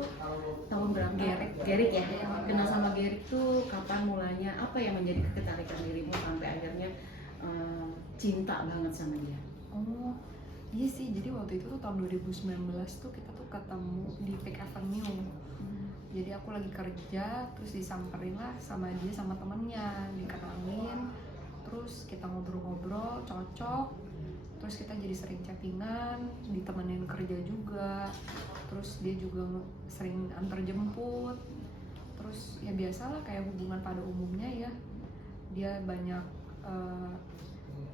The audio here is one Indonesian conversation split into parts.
tuh tahun berapa? Gerik ya. Kenal sama Gerik tuh kapan mulanya? Apa yang menjadi ketertarikan dirimu sampai akhirnya cinta banget sama dia? Oh iya sih, jadi waktu itu tuh tahun 2019 tuh kita tuh ketemu di Peak Avenue. Jadi aku lagi kerja, terus disamperin lah sama dia sama temennya, dikenalin, terus kita ngobrol-ngobrol, cocok, terus kita jadi sering chattingan, ditemenin kerja juga, terus dia juga sering antar jemput, terus ya biasalah kayak hubungan pada umumnya ya, dia banyak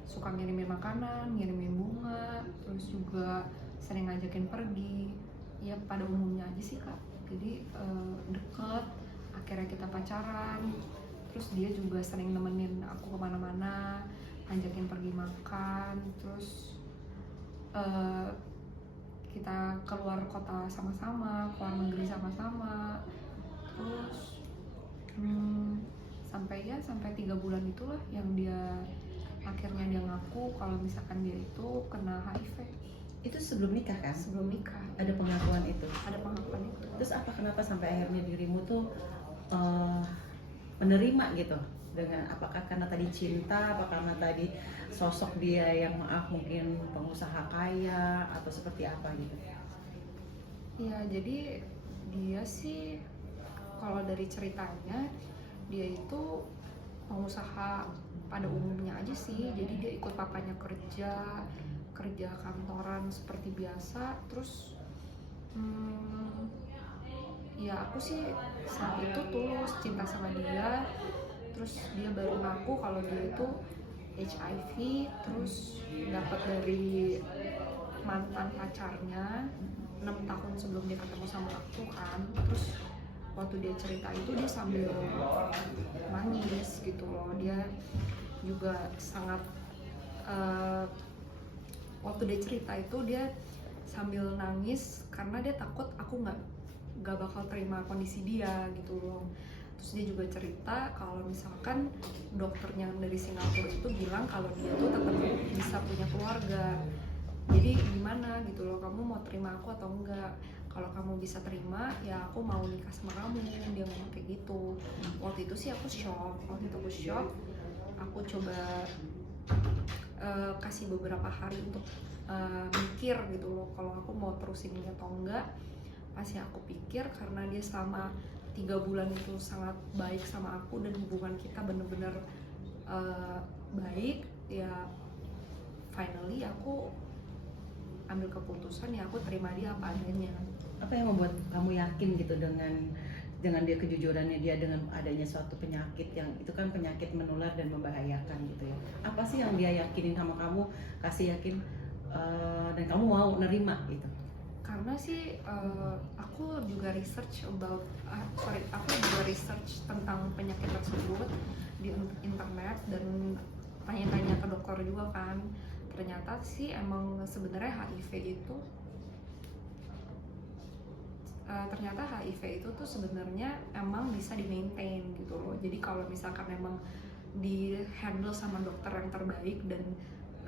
suka ngirimin makanan, ngirimin bunga, terus juga sering ngajakin pergi, ya pada umumnya aja sih Kak. Jadi deket, akhirnya kita pacaran, terus dia juga sering nemenin aku kemana-mana, ngajakin pergi makan, terus kita keluar kota sama-sama, keluar negeri sama-sama, terus sampai 3 bulan itulah yang dia akhirnya dia ngaku kalau misalkan dia itu kena HIV. Itu sebelum nikah kan? Sebelum nikah. Ada pengakuan itu? Ada pengakuan itu. Terus kenapa sampai akhirnya dirimu tuh menerima gitu? Dengan apakah karena tadi cinta, apa karena tadi sosok dia yang mungkin pengusaha kaya atau seperti apa gitu? Iya, jadi dia sih kalau dari ceritanya dia itu pengusaha pada umumnya aja sih. Jadi dia ikut papanya kerja kantoran seperti biasa, terus ya aku sih saat itu tulus cinta sama dia, terus dia baru ngaku kalau dia itu HIV, terus dapat dari mantan pacarnya 6 tahun sebelum dia ketemu sama aku kan. Terus waktu dia cerita itu dia sambil nangis gitu loh, dia juga sangat waktu dia cerita itu dia sambil nangis karena dia takut aku nggak bakal terima kondisi dia gitu loh. Terus dia juga cerita kalau misalkan dokternya dari Singapura itu bilang kalau dia tuh tetap bisa punya keluarga, jadi gimana gitu loh, kamu mau terima aku atau enggak? Kalau kamu bisa terima ya aku mau nikah sama kamu, dia ngomong kayak gitu. Waktu itu sih aku shock, aku coba kasih beberapa hari untuk mikir gitu loh kalau aku mau terusin ini atau enggak. Pasti aku pikir karena dia selama 3 bulan itu sangat baik sama aku dan hubungan kita bener-bener baik, ya finally aku ambil keputusan ya aku terima dia apa adanya. Apa yang membuat kamu yakin gitu dengan dia kejujurannya dia dengan adanya suatu penyakit yang itu kan penyakit menular dan membahayakan gitu ya? Apa sih yang dia yakinin sama kamu, kasih yakin dan kamu mau nerima gitu? Karena sih aku juga research tentang penyakit tersebut di internet dan tanya-tanya ke dokter juga kan. Ternyata sih emang sebenarnya HIV itu tuh sebenarnya emang bisa di maintain gitu loh. Jadi kalau misalkan emang di handle sama dokter yang terbaik dan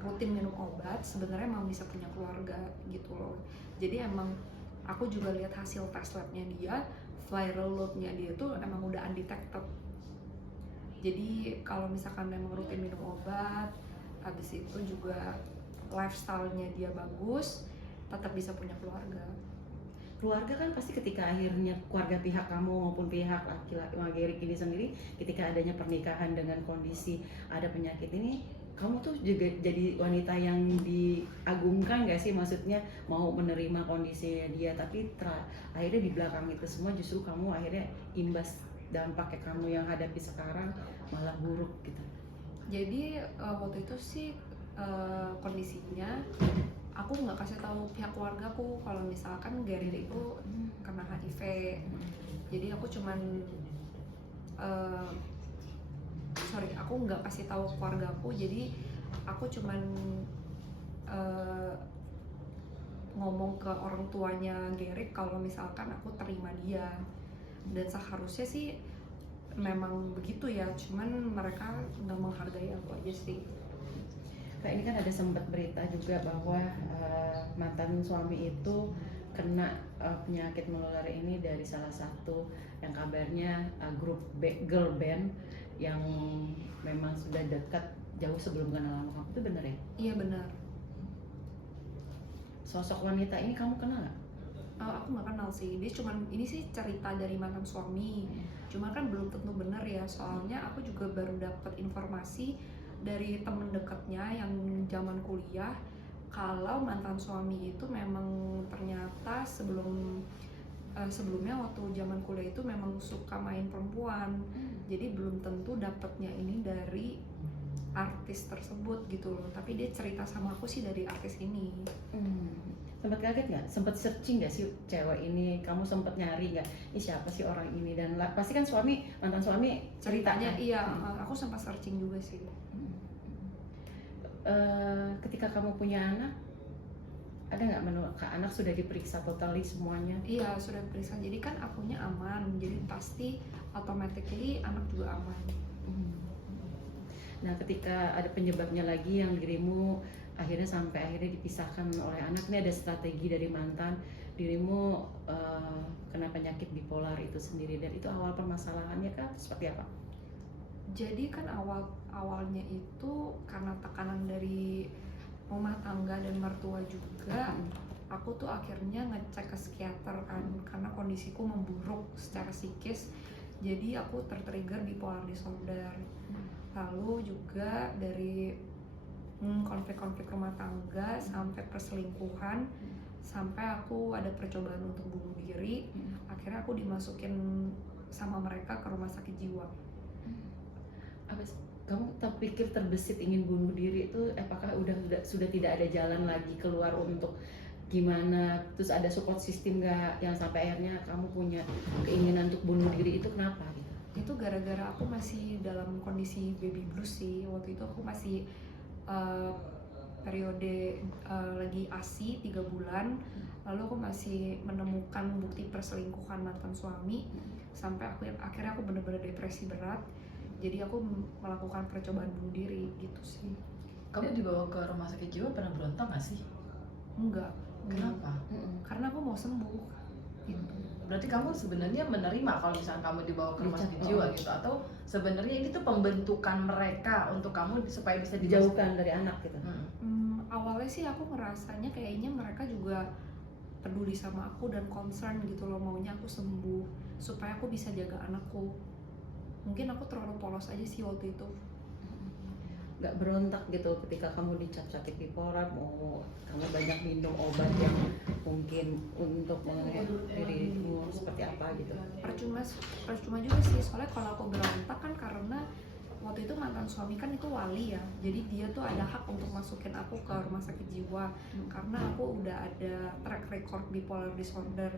rutin minum obat, sebenarnya emang bisa punya keluarga gitu loh. Jadi emang aku juga lihat hasil tes labnya dia, viral loadnya dia tuh emang udah undetected. Jadi kalau misalkan emang rutin minum obat, habis itu juga lifestyle-nya dia bagus, tetap bisa punya keluarga. Keluarga kan pasti ketika akhirnya keluarga pihak kamu maupun pihak laki-laki Gerik ini sendiri, ketika adanya pernikahan dengan kondisi ada penyakit ini, kamu tuh juga jadi wanita yang diagungkan gak sih? Maksudnya mau menerima kondisinya dia, tapi akhirnya di belakang itu semua justru kamu akhirnya imbas dampaknya kamu yang hadapi sekarang malah buruk gitu. Jadi waktu itu sih kondisinya aku nggak kasih tahu pihak keluargaku kalau misalkan Gerik itu kena HIV. Jadi aku cuman aku nggak kasih tahu keluargaku, jadi aku cuman ngomong ke orang tuanya Gerik kalau misalkan aku terima dia, dan seharusnya sih memang begitu ya, cuman mereka nggak menghargai aku aja sih. Kak, ini kan ada sempat berita juga bahwa mantan suami itu kena penyakit menular ini dari salah satu yang kabarnya grup girl band yang memang sudah dekat jauh sebelum kenal sama kamu, itu bener ya? Iya benar. Sosok wanita ini kamu kenal nggak? Aku nggak kenal sih, dia cuman ini sih cerita dari mantan suami, cuma kan belum tentu benar ya, soalnya aku juga baru dapat informasi dari temen dekatnya yang zaman kuliah kalau mantan suami itu memang ternyata sebelumnya waktu zaman kuliah itu memang suka main perempuan, jadi belum tentu dapatnya ini dari artis tersebut gitu loh, tapi dia cerita sama aku sih dari artis ini. Sempat kaget nggak? Sempat searching nggak sih cewek ini? Kamu sempat nyari nggak? Ini siapa sih orang ini? Dan pasti kan mantan suami Ceritanya kan? iya, aku sempat searching juga sih. Ketika kamu punya anak, ada nggak menurut anak sudah diperiksa totally semuanya? Iya sudah periksa, jadi kan akunya aman, jadi pasti automatically anak juga aman. Nah ketika ada penyebabnya lagi yang dirimu sampai akhirnya dipisahkan oleh anak, ini ada strategi dari mantan, dirimu kena penyakit bipolar itu sendiri, dan itu awal permasalahannya kan seperti apa? Jadi kan awalnya itu karena tekanan dari rumah tangga dan mertua juga, aku tuh akhirnya ngecek ke psikiater kan, karena kondisiku memburuk secara psikis, jadi aku tertrigger bipolar disorder. Lalu juga dari konflik-konflik rumah tangga sampai perselingkuhan, sampai aku ada percobaan untuk bunuh diri, akhirnya aku dimasukin sama mereka ke rumah sakit jiwa. Kamu terpikir terbesit ingin bunuh diri itu, apakah sudah tidak ada jalan lagi keluar untuk gimana? Terus ada support system nggak yang sampai akhirnya kamu punya keinginan untuk bunuh diri, itu kenapa gitu? Itu gara-gara aku masih dalam kondisi baby blues sih. Waktu itu aku masih periode lagi ASI 3 bulan, lalu aku masih menemukan bukti perselingkuhan mantan suami, sampai akhirnya aku benar-benar depresi berat, jadi aku melakukan percobaan bunuh diri gitu sih. Kamu dibawa ke rumah sakit jiwa pernah berontak nggak sih? Enggak. Kenapa? Karena aku mau sembuh gitu. Berarti kamu sebenarnya menerima kalau misalnya kamu dibawa ke rumah sakit jiwa gitu, atau sebenarnya ini tuh pembentukan mereka untuk kamu supaya bisa dijauhkan dari anak gitu? Awalnya sih aku ngerasanya kayaknya mereka juga peduli sama aku dan concern gitu loh, maunya aku sembuh supaya aku bisa jaga anakku. Mungkin aku terlalu polos aja sih waktu itu. Nggak berontak gitu ketika kamu dicap sakit bipolar, mau kamu banyak minum obat yang mungkin untuk menghibur dirimu seperti apa gitu? Percuma juga sih, soalnya kalau aku berontak kan karena waktu itu mantan suami kan itu wali ya, jadi dia tuh ada hak untuk masukin aku ke rumah sakit jiwa karena aku udah ada track record bipolar disorder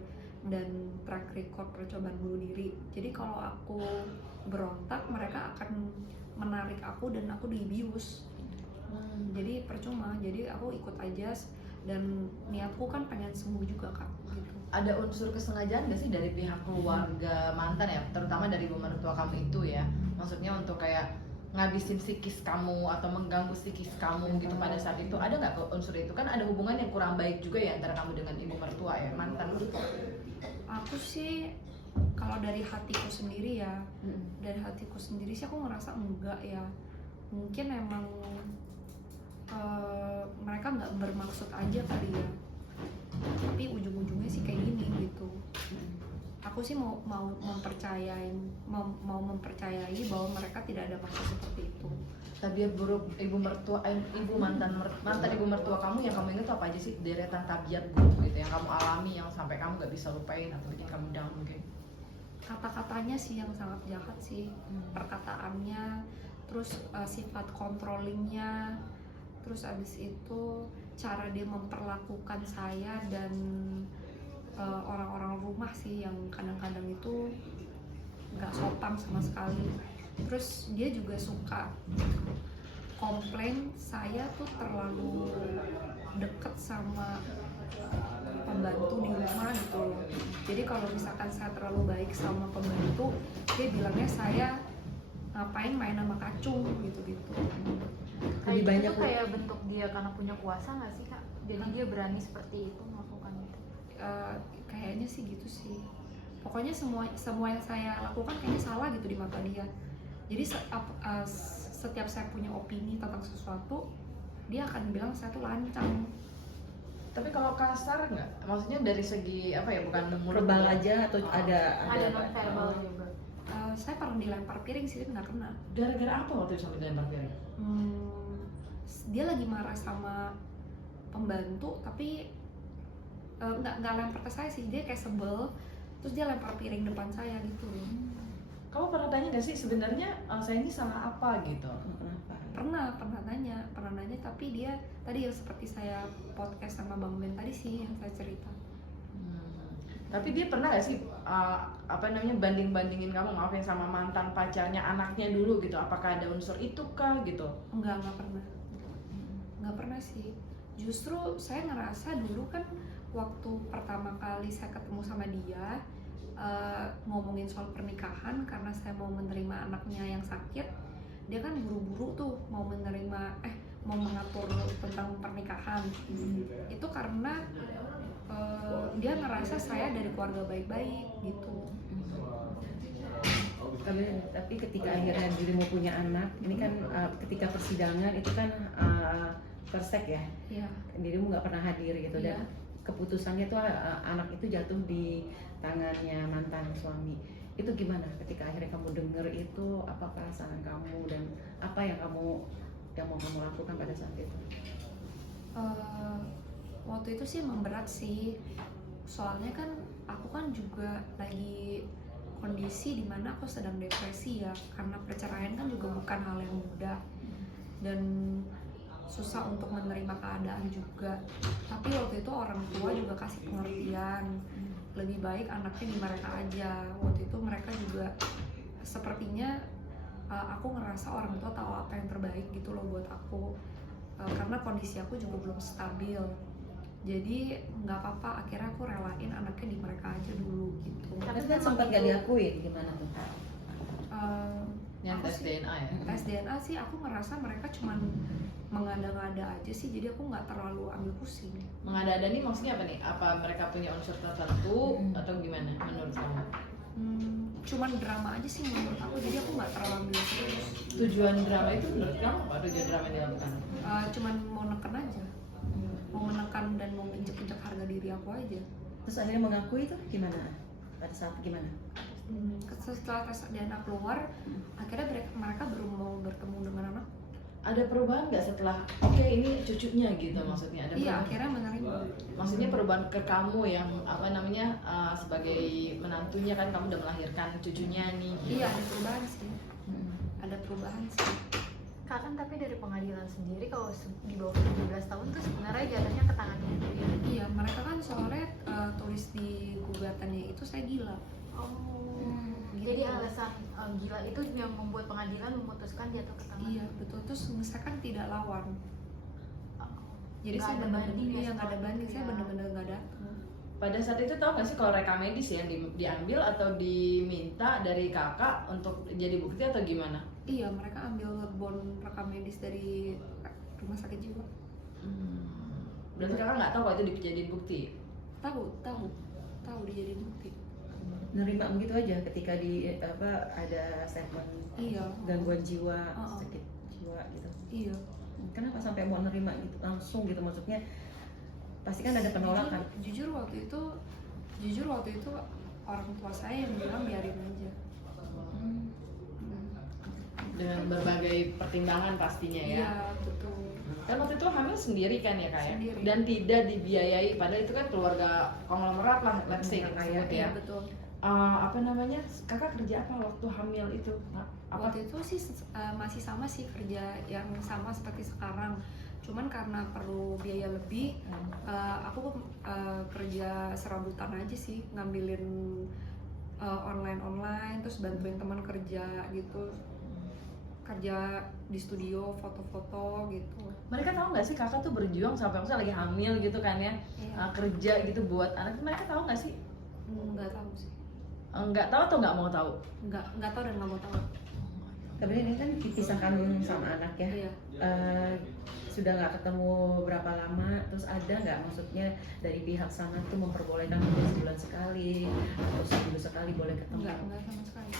dan track record percobaan bunuh diri. Jadi kalau aku berontak, mereka akan menarik aku dan aku dibius. Jadi percuma, jadi aku ikut aja, dan niatku kan pengen sembuh juga Kak gitu. Ada unsur kesengajaan nggak sih dari pihak keluarga mantan ya, terutama dari ibu mertua kamu itu ya, maksudnya untuk kayak ngabisin psikis kamu atau mengganggu psikis kamu gitu pada saat itu? Ada nggak unsur itu? Kan ada hubungan yang kurang baik juga ya antara kamu dengan ibu mertua ya, mantan gitu. Aku sih kalau dari hatiku sendiri ya, sih aku ngerasa enggak ya, mungkin emang mereka nggak bermaksud aja kali ya, tapi ujung-ujungnya sih kayak gini gitu. Aku sih mau mempercayai bahwa mereka tidak ada maksud seperti itu. Tabiat buruk mantan ibu mertua kamu yang kamu ingat tuh apa aja sih, deretan tabiat buruk gitu yang kamu alami yang sampai kamu nggak bisa lupain atau bikin kamu down mungkin? Kata-katanya sih yang sangat jahat sih, perkataannya, terus sifat controllingnya, terus abis itu cara dia memperlakukan saya dan orang-orang rumah sih yang kadang-kadang itu nggak sopan sama sekali. Terus dia juga suka komplain saya tuh terlalu deket sama pembantu di rumah gitu loh. Jadi kalau misalkan saya terlalu baik sama pembantu, dia bilangnya saya ngapain main sama kacung gitu-gitu. Kayak gitu kayak bentuk dia karena punya kuasa nggak sih Kak? Jadi dia berani seperti itu melakukan itu. kayaknya sih gitu sih. Pokoknya semua yang saya lakukan kayaknya salah gitu di mata dia. Jadi setiap saya punya opini tentang sesuatu, dia akan bilang saya tuh lancang. Tapi kalau kasar nggak? Maksudnya dari segi apa ya? Bukan mulut Verbal aja atau Oh. Ada non verbal juga. Saya pernah dilempar piring sih, tapi nggak kena. Gara-gara apa waktu itu sampai dilempar piring? Dia lagi marah sama pembantu, tapi nggak lempar ke saya sih, dia kayak sebel, terus dia lempar piring depan saya gitu. Kamu pernah tanya nggak sih sebenarnya saya ini salah apa gitu? Kenapa? Pernah nanya, tapi dia tadi ya seperti saya podcast sama Bang Ben tadi sih yang saya cerita. Tapi dia pernah nggak sih banding-bandingin kamu maafin sama mantan pacarnya anaknya dulu gitu? Apakah ada unsur itu kah gitu? Nggak pernah sih. Justru saya ngerasa dulu kan waktu pertama kali saya ketemu sama dia, ngomongin soal pernikahan karena saya mau menerima anaknya yang sakit, dia kan buru-buru tuh mau mengatur tentang pernikahan. Itu karena dia ngerasa saya dari keluarga baik-baik gitu. Tapi ketika akhirnya dirimu punya anak, ini kan ketika persidangan itu kan persek ya, Iya. dirimu nggak pernah hadir gitu, Iya. dan keputusannya tuh anak itu jatuh di tangannya mantan suami. Itu gimana ketika akhirnya kamu dengar itu, apa perasaan kamu dan apa yang mau kamu lakukan pada saat itu? Waktu itu sih emang berat sih, soalnya kan aku kan juga lagi kondisi dimana aku sedang depresi ya, karena perceraian kan juga bukan hal yang mudah dan susah untuk menerima keadaan juga. Tapi waktu itu orang tua juga kasih pengertian, lebih baik anaknya di mereka aja. Waktu itu mereka juga sepertinya aku ngerasa orang tua tahu apa yang terbaik gitu loh buat aku, karena kondisi aku juga belum stabil. Jadi nggak apa-apa, akhirnya aku relain anaknya di mereka aja dulu gitu. Tapi kan sempat gak diakuin, gimana tuh? Yang Aku tes sih- DNA ya? Tes DNA sih aku ngerasa mereka cuman mengada-ngada aja sih, jadi aku nggak terlalu ambil pusing. Mengada-ada nih maksudnya apa nih? Apa mereka punya unsur tertentu atau gimana menurut kamu? Cuman drama aja sih menurut aku, jadi aku nggak terlalu ambil serius. Tujuan drama itu menurut kamu apa tujuan drama yang dilakukan? Cuman mau neken aja, mau menekan dan mau injek-injek harga diri aku aja. Terus akhirnya mengakui itu gimana? Pada saat gimana? Setelah tes DNA keluar, akhirnya mereka baru mau bertemu dengan anak. Ada perubahan nggak setelah oke ini cucunya gitu maksudnya? Ada Iya, perubahan? akhirnya menerima. Maksudnya perubahan ke kamu yang sebagai menantunya kan kamu udah melahirkan cucunya nih. Iya, ada perubahan sih. Ada perubahan sih. Kak, kan tapi dari pengadilan sendiri kalau di bawah 17 tahun tuh sebenarnya jatuhnya ke tangan ibu ya. Iya, mereka kan soalnya tulis di gugatannya itu saya gila. Gitu. Jadi alasan gila itu yang membuat pengadilan memutuskan jatuh ke tangan. Iya, betul. Terus saya kan tidak lawan. Jadi Nggak saya ada benar-benar banding ya nggak ada setelah banding, itu saya ya. benar-benar nggak datang. Pada saat itu tahu nggak sih kalau rekam medis yang diambil atau diminta dari kakak untuk jadi bukti atau gimana? Iya, mereka ambil bon rekam medis dari rumah sakit jiwa. Berarti kakak nggak tahu kalau itu dijadiin bukti? Tahu dijadiin bukti. Nerima begitu aja ketika ada statement Iya. gangguan jiwa, Oh. sakit jiwa gitu. Iya. Kenapa sampai mau nerima gitu langsung gitu, maksudnya pasti kan ada penolakan. Jujur waktu itu orang tua saya yang bilang biarin aja. Dengan berbagai pertimbangan pastinya ya. Iya, betul. Kan waktu itu hamil sendiri kan ya kak ya? Sendiri. Dan tidak dibiayai, padahal itu kan keluarga konglomerat lah, let's say kita Kaya, sebut ya. Iya, betul. Kakak kerja apa waktu hamil itu? Apa? Waktu itu sih masih sama sih, kerja yang sama seperti sekarang. Cuman karena perlu biaya lebih, aku kerja serabutan aja sih, ngambilin online, terus bantuin teman kerja gitu, kerja di studio, foto-foto gitu. Mereka tahu nggak sih kakak tuh berjuang sampai misalnya lagi hamil gitu kan ya, Iya. kerja gitu buat anak. Mereka tahu nggak sih? Nggak tahu sih, Nggak tahu atau nggak mau tahu? nggak tahu dan nggak mau tahu. Tapi ini kan dipisahkan sama anak ya. Iya. sudah nggak ketemu berapa lama, terus ada nggak maksudnya dari pihak sana tuh memperbolehkan mungkin sebulan sekali atau seminggu sekali boleh ketemu? Enggak sama sekali.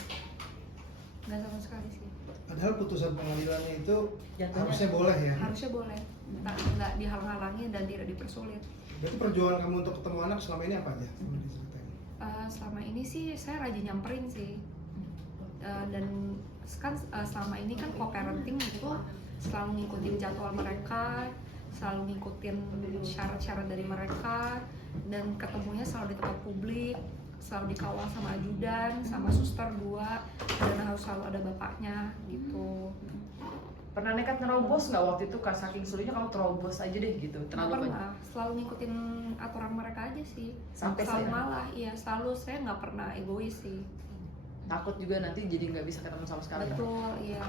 Enggak sama sekali sih. Padahal putusan pengadilannya itu Jatuhnya- harusnya boleh ya. Harusnya boleh. Enggak dihalang-halangi dan tidak dipersulit. Berarti perjuangan kamu untuk ketemu anak selama ini apa aja? Boleh diceritain. Selama ini sih saya rajin nyamperin sih. Dan kan selama ini kan co-parenting itu selalu ngikutin jadwal mereka, selalu ngikutin syarat-syarat dari mereka, dan ketemunya selalu di tempat publik, selalu dikawal sama ajudan, sama suster 2, dan harus selalu ada bapaknya gitu. Pernah nekat nerobos nggak waktu itu, Kak? Saking sulitnya kamu terobos aja deh gitu, Nggak terlalu banyak. pernah, selalu ngikutin aturan mereka aja sih. Sampai selalu saya malah, iya selalu saya nggak pernah egois sih. takut juga nanti jadi nggak bisa ketemu sama sekali. Betul, iya.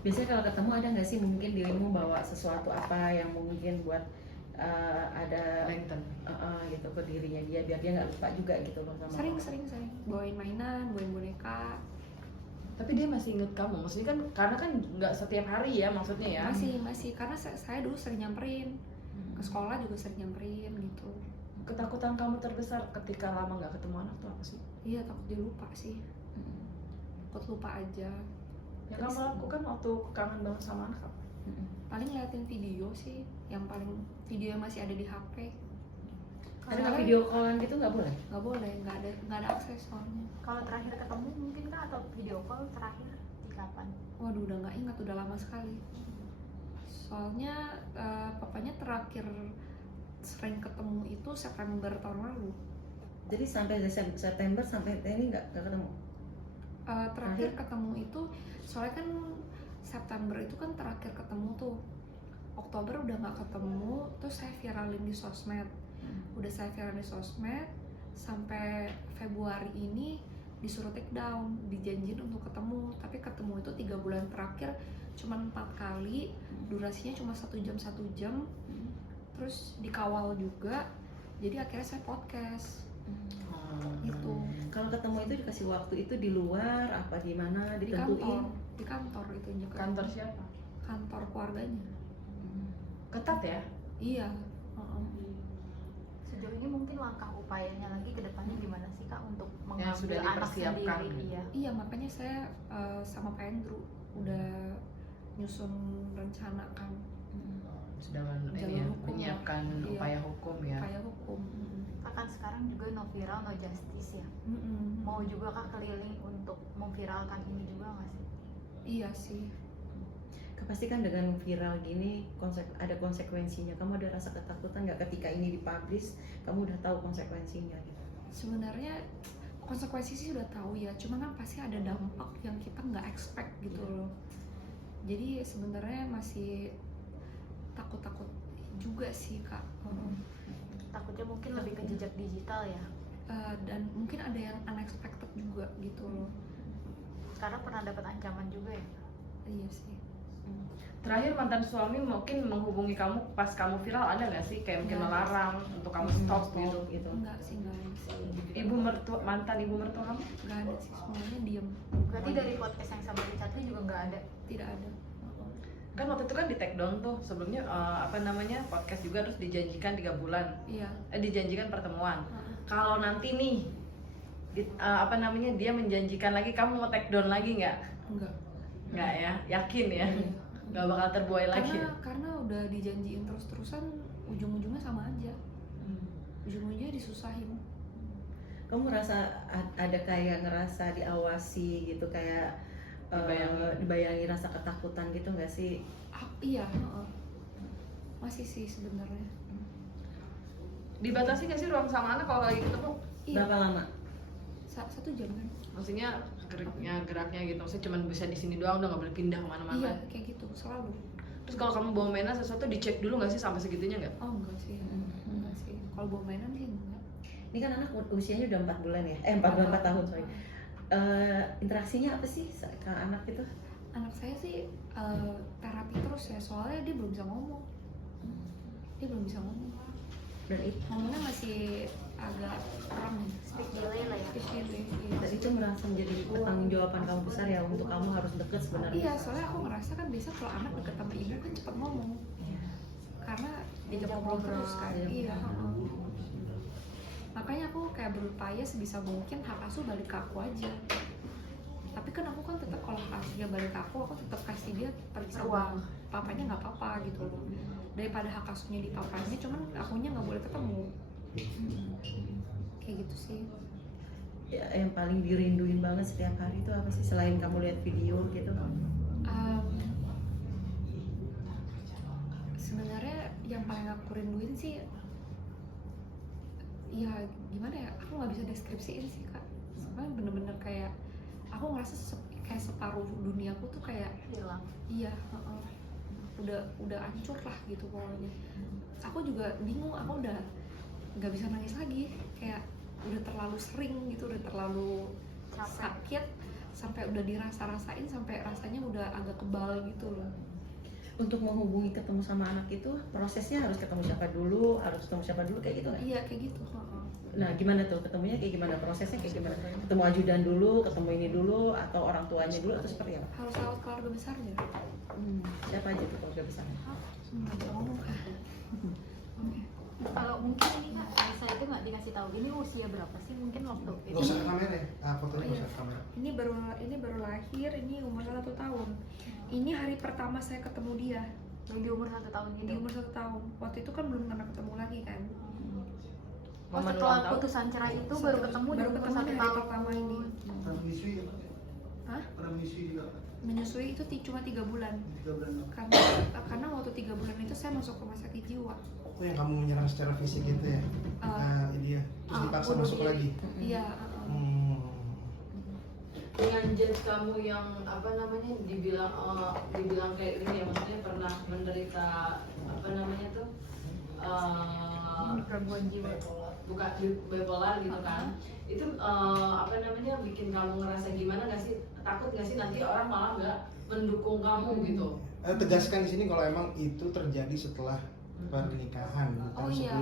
Biasanya kalau ketemu ada nggak sih mungkin dirimu bawa sesuatu apa yang mungkin buat ada Lengten. gitu ke dirinya dia biar dia nggak lupa juga gitu loh sama Sering bawain mainan, bawain boneka. Tapi dia masih inget kamu, maksudnya kan karena kan nggak setiap hari ya maksudnya ya. Masih karena saya dulu sering nyamperin ke sekolah, juga sering nyamperin gitu. Ketakutan kamu terbesar ketika lama nggak ketemu anak tuh apa sih? Iya, takut dia lupa sih, takut lupa aja. Yang kamu lakukan waktu kangen banget sama anak apa? Paling ngeliatin video sih, yang paling video yang masih ada di HP. Ada nggak video callan gitu nggak boleh? Nggak boleh, nggak ada akses soalnya. Kalau terakhir ketemu mungkin kah, atau video call terakhir di kapan? Waduh, udah nggak ingat, udah lama sekali. Soalnya papanya terakhir sering ketemu itu September tahun lalu. Jadi sampai September sampai ini nggak ketemu? Terakhir ketemu itu soalnya kan September itu kan terakhir ketemu tuh. Oktober udah nggak ketemu, terus saya viralin di sosmed. Udah saya viralin di sosmed sampai Februari ini disuruh take down, dijanjiin untuk ketemu, tapi ketemu itu 3 bulan terakhir cuma 4 kali, durasinya cuma 1 jam, terus dikawal juga, jadi akhirnya saya podcast gitu. Kalau ketemu itu dikasih waktu itu di luar apa di mana Di ditentuin? kantor itu juga. Kantor siapa? Kantor keluarganya. Ketat ya? Iya. Sejauh ini mungkin langkah upayanya lagi ke depannya gimana sih Kak untuk Yang sudah mengambil anak dipersiapkan. sendiri? Iya. Iya, makanya saya sama Pak Andrew udah nyusun rencana kan Sudah Jalur ini ya, hukum menyiapkan lah. Iya. upaya hukum ya. kayak hukum. Kan sekarang juga no viral no justice ya. Mau juga Kak keliling untuk memviralkan ini juga nggak sih? Iya sih. Kepastikan dengan viral gini ada konsekuensinya. Kamu ada rasa ketakutan nggak ketika ini dipublish? Kamu udah tahu konsekuensinya gitu. Sebenarnya konsekuensi sih udah tahu ya, cuma kan pasti ada dampak yang kita nggak expect gitu loh. Jadi sebenarnya masih takut-takut juga sih Kak. Takutnya mungkin lebih ke jejak digital ya. Dan mungkin ada yang unexpected juga gitu loh. Karena pernah dapat ancaman juga ya. Iya sih. Terakhir mantan suami mungkin menghubungi kamu pas kamu viral, ada nggak sih kayak mungkin Nggak. melarang untuk kamu stop gitu? Enggak sih, enggak ada sih. Mantan ibu mertua kamu? Enggak ada sih, semuanya diem. Berarti dari podcast yang sama Richard Lee juga nggak ada. Tidak ada. Kan waktu itu kan di take down tuh sebelumnya podcast juga terus dijanjikan 3 bulan. Iya. Dijanjikan pertemuan. Heeh. Kalau nanti nih dia menjanjikan lagi, kamu mau take down lagi nggak? Enggak. Nggak ya, yakin ya, Iya. nggak bakal terbuai lagi. Karena udah dijanjiin terus-terusan, ujung-ujungnya sama aja. Ujung-ujungnya disusahin. Kamu ngerasa ada kayak ngerasa diawasi gitu kayak dibayangi rasa ketakutan gitu nggak sih? Iya. Heeh. Masih sih sebenarnya. Dibatasi nggak sih ruang sama anak kalau lagi ketemu? Iya. Berapa lama? 1 jam kan? Maksudnya geraknya gitu, maksudnya cuma bisa di sini doang, udah nggak boleh pindah kemana-mana. Iya, kayak gitu selalu. Terus kalau kamu bawa mainan sesuatu dicek dulu nggak sih sampai segitunya nggak? Oh enggak sih, enggak sih. Kalau bawa mainan sih enggak. Ini kan anak usianya udah 4 bulan ya? 4 tahun sorry. Interaksinya apa sih ke anak itu? Anak saya sih terapi terus ya, soalnya dia belum bisa ngomong. Dia belum bisa ngomong. Dan itu Ngomongnya masih agak kurang speed delay lah ya. speech delay. Dan itu merasa menjadi pertanggung jawaban kamu besar ya untuk kamu harus deket sebenarnya. Iya, soalnya aku ngerasa kan biasa kalau anak deket sama ibu kan cepet ngomong, karena diajak ngobrol terus kan. Iya. Makanya aku kayak berupaya sebisa mungkin hak asuh balik ke aku aja. Tapi kan aku kan tetap kalau hak asuhnya balik ke aku tetap kasih dia pergi sama papanya nggak apa-apa gitu loh. Daripada hak asuhnya di papanya, cuman akunya nggak boleh ketemu. Kayak gitu sih. Ya, yang paling dirinduin banget setiap hari itu apa sih selain kamu lihat video gitu? Sebenarnya yang paling aku rinduin sih, ya gimana ya, aku nggak bisa deskripsiin sih kak. Soalnya bener-bener kayak aku ngerasa kayak separuh duniaku tuh kayak Hilang. iya, udah hancur lah gitu pokoknya. Aku juga bingung, aku udah nggak bisa nangis lagi, kayak udah terlalu sering gitu, udah terlalu sakit sampai udah dirasa-rasain sampai rasanya udah agak kebal gitu loh. Untuk menghubungi ketemu sama anak itu prosesnya harus ketemu siapa dulu, kayak gitu nggak? Iya kayak gitu. Nah gimana tuh ketemunya, kayak gimana prosesnya, kayak gimana? Ketemu ajudan dulu, ketemu ini dulu, atau orang tuanya dulu, atau seperti apa? Harus lewat keluarga besarnya. Siapa aja tuh keluarga besar? Nggak bisa ngomong kan. Kalau mungkin ini kak, Aisyah itu nggak dikasih tahu ini usia berapa sih mungkin waktu itu? Nggak usah ke kamera ya? Fotonya nggak Iya. usah ke kamera. Ini baru lahir, ini umur 1 tahun. Ini hari pertama saya ketemu dia Di umur 1 tahun di gitu. umur 1 tahun. Waktu itu kan belum pernah ketemu lagi kan. Oh, Momen setelah ulang tahun? putusan cerai itu baru ketemu di baru umur ketemu 1 di hari tahun. pertama ini. Pernah menyusui ya? Hah? Pernah menyusui juga? Menyusui itu cuma 3 bulan. 3 bulan. Karena waktu 3 bulan itu saya masuk rumah sakit jiwa. Oh yang kamu menyerang secara fisik gitu ya? Nah ini dia. Terus dipaksa bunuh masuk diri. lagi. Iya. Dengan jet kamu yang apa namanya dibilang kayak gini ya, maksudnya pernah menderita apa namanya tuh Gangguan jiwa. bukan bipolar gitu kan, itu apa namanya bikin kamu ngerasa gimana nggak sih, takut nggak sih nanti orang malah nggak mendukung kamu gitu? Tegaskan di sini kalau emang itu terjadi setelah pernikahan, bukan Oh, iya.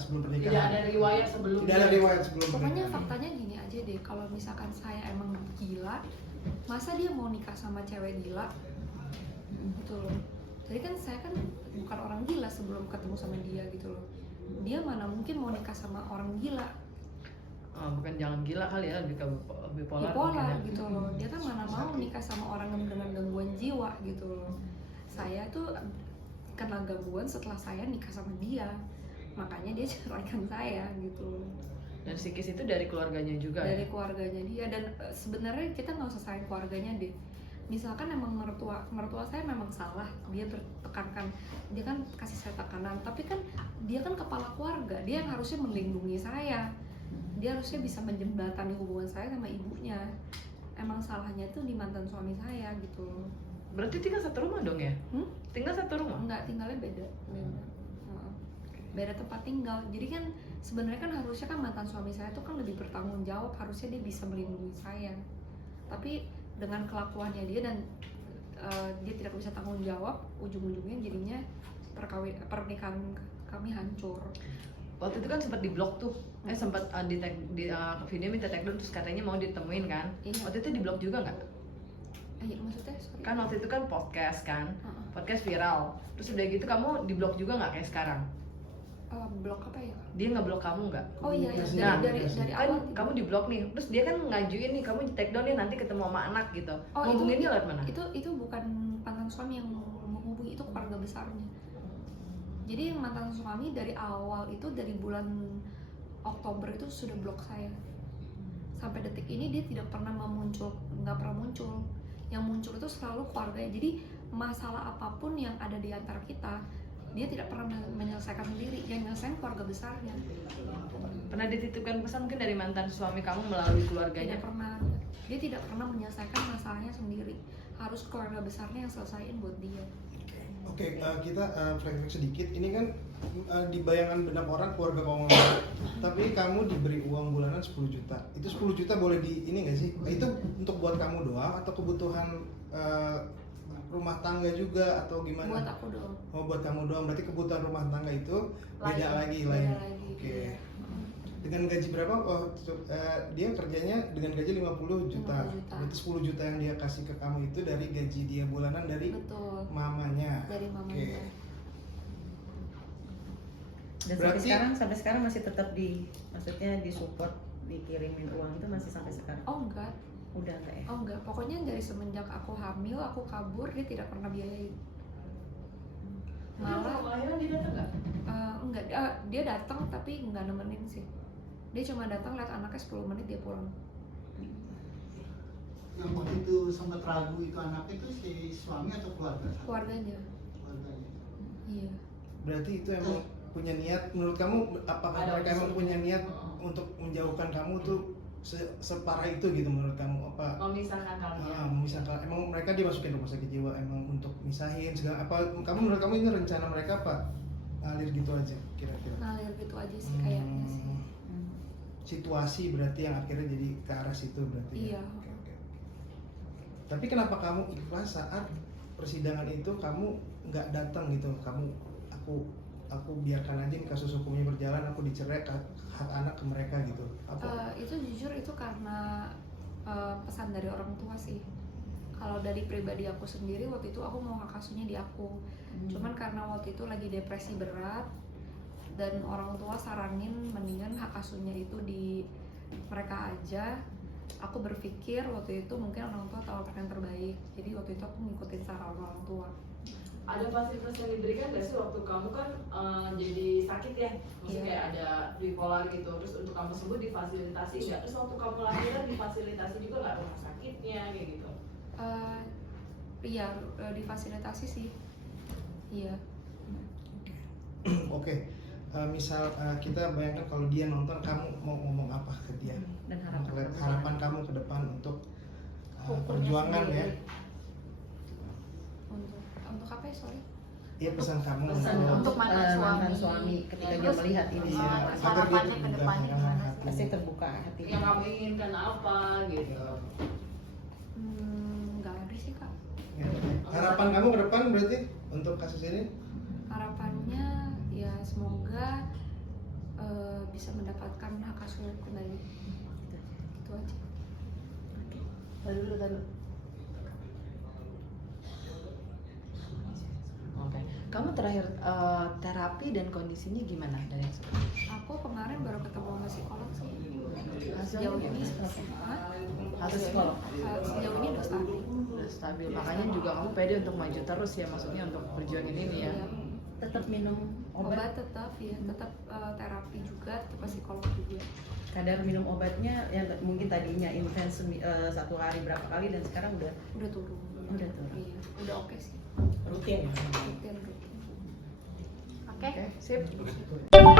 sebelum pernikahan. Tidak ada riwayat sebelumnya. Tidak ada riwayat sebelum Pokoknya pernikahan. faktanya gini aja deh, kalau misalkan saya emang gila, masa dia mau nikah sama cewek gila? Gitu loh. Jadi kan saya kan bukan orang gila sebelum ketemu sama dia gitu loh. Dia mana mungkin mau nikah sama orang gila? Bukan jangan gila kali ya, lebih ke bipolar mungkin Bipolar ya. gitu loh. Dia kan mana mau nikah sama orang yang dengan gangguan jiwa gitu loh. Saya tuh kena gangguan setelah saya nikah sama dia. Makanya dia ceraikan saya gitu. Dan psikis itu dari keluarganya juga Dari ya? keluarganya dia, dan sebenarnya kita nggak usah salahin keluarganya deh. Misalkan emang mertua saya memang salah, dia bertekankan, dia kan kasih saya tekanan, tapi kan dia kan kepala keluarga, dia yang harusnya melindungi saya, dia harusnya bisa menjembatani hubungan saya sama ibunya. Emang salahnya tuh di mantan suami saya gitu. Berarti tinggal satu rumah dong ya? Tinggal satu rumah? Enggak, tinggalnya beda. Beda tempat tinggal. Jadi kan sebenarnya kan harusnya kan mantan suami saya tuh kan lebih bertanggung jawab, harusnya dia bisa melindungi saya. Tapi dengan kelakuannya dia dan dia tidak bisa tanggung jawab, ujung-ujungnya jadinya pernikahan kami hancur. Waktu itu kan sempat diblok tuh, sempat di video minta take down, terus katanya mau ditemuin kan? Iya. Waktu itu diblok juga nggak? Maksudnya sorry. Kan waktu itu kan podcast kan, Heeh. podcast viral. Terus udah gitu kamu diblok juga nggak kayak sekarang? Blok apa ya? Dia ngeblok kamu nggak? Oh iya, Nah, dari Kan awal. kamu diblok nih, terus dia kan ngajuin nih kamu di take down ya nanti ketemu sama anak gitu. Oh, Ngubunginnya lewat mana? Itu bukan mantan suami yang menghubungi, itu keluarga besarnya. Jadi mantan suami dari awal itu, dari bulan Oktober itu sudah blok saya. Sampai detik ini dia tidak pernah nggak pernah muncul. Yang muncul itu selalu keluarganya. Jadi masalah apapun yang ada di antara kita, dia tidak pernah menyelesaikan sendiri, yang nyelesain keluarga besarnya. Pernah dititipkan pesan mungkin dari mantan suami kamu melalui keluarganya? Tidak pernah. Dia tidak pernah menyelesaikan masalahnya sendiri. Harus keluarga besarnya yang selesaiin buat dia. Oke, kita flashback sedikit. Ini kan di bayangan benak orang keluarga kamu, tapi kamu diberi uang bulanan 10 juta. Itu 10 juta boleh di ini nggak sih? Itu untuk buat kamu doang atau kebutuhan rumah tangga juga atau gimana? Buat aku doang. Oh, buat kamu doang. Berarti kebutuhan rumah tangga itu beda Lain. lagi. Beda lagi, Oke. iya. dengan gaji berapa? Dia kerjanya dengan gaji 50 juta. 50 juta. Berarti 10 juta yang dia kasih ke kamu itu dari gaji dia bulanan dari Betul, mamanya. dari mamanya. Dan Berarti- sampai sekarang masih tetap maksudnya disupport, dikirimin uang itu masih sampai sekarang. Oh enggak, Udah enggak ya? oh enggak. Pokoknya dari semenjak aku hamil, aku kabur, dia tidak pernah biayain. Malah lahiran dia datang nggak? enggak, dia datang tapi nggak nemenin sih. Dia cuma datang lihat anaknya 10 menit dia pulang. Yang waktu itu sempat ragu itu anak itu si suami atau keluarga? Keluarganya. Keluarganya. Iya. Berarti itu emang punya niat. Menurut kamu apakah Ada mereka emang unsur. punya niat untuk menjauhkan kamu tuh separah itu gitu menurut kamu? Apa Memisahkan kalian. misalkan emang mereka dimasukin rumah sakit jiwa emang untuk misahin segala apa? Kamu menurut kamu ini rencana mereka apa? Ngalir gitu aja kira-kira. Ngalir gitu aja sih kayaknya sih. Situasi berarti yang akhirnya jadi ke arah situ berarti. Iya. Oke. Tapi kenapa kamu ikhlas saat persidangan itu kamu nggak datang gitu? Aku biarkan aja nih kasus hukumnya berjalan, aku dicerai hak anak ke mereka gitu. Apa? Itu jujur itu karena pesan dari orang tua sih. Kalau dari pribadi aku sendiri waktu itu aku mau hak asuhnya di aku. Cuman karena waktu itu lagi depresi berat dan orang tua saranin mendingan hak asuhnya itu di mereka aja. Aku berpikir waktu itu mungkin orang tua tahu apa yang terbaik. Jadi waktu itu aku ngikutin saran orang tua. Ada fasilitas yang diberikan nggak sih waktu kamu kan jadi sakit ya? Maksudnya Iya. kayak ada bipolar gitu, terus untuk kamu sembuh difasilitasi nggak? Terus waktu kamu lahiran difasilitasi juga nggak rumah sakitnya kayak gitu? Iya, difasilitasi sih. Iya. Oke. Misal kita bayangkan kalau dia nonton, kamu mau ngomong apa ke dia? Dan Harapan kamu ke depan untuk Hukumnya perjuangan ya? sendiri. Untuk apa ya, sorry? Iya, pesan kamu Pesan untuk mantan mantan suami. suami ketika dia Terus, melihat ini Iya, semua, terus agar dia harapannya ke terbuka depannya pikiran, gimana hati. pasti terbuka hati. Yang kamu inginkan apa gitu? Nggak ada sih kak. Ya. Harapan kamu ke depan berarti untuk kasus ini? Harapannya ya semoga bisa mendapatkan hak asuh kembali. Itu aja. Taruh. Oke. Kamu terakhir terapi dan kondisinya gimana dari yang sekarang? Aku kemarin baru ketemu sama psikolog sih. Hasilnya Sejauh ini gimana? Hasil psikolog. sejauh ini udah stabil. Udah stabil, makanya juga kamu pede untuk maju terus ya, maksudnya untuk perjuangin ini ya. Iya. Tetap minum Obat obat. tetap ya, tetap terapi juga, tetap ke psikolog juga. Kadar minum obatnya yang mungkin tadinya intens satu hari berapa kali dan sekarang udah Udah turun. Udah turun. Iya, udah oke sih. rutin. Rutin. Oke. Oke, sip.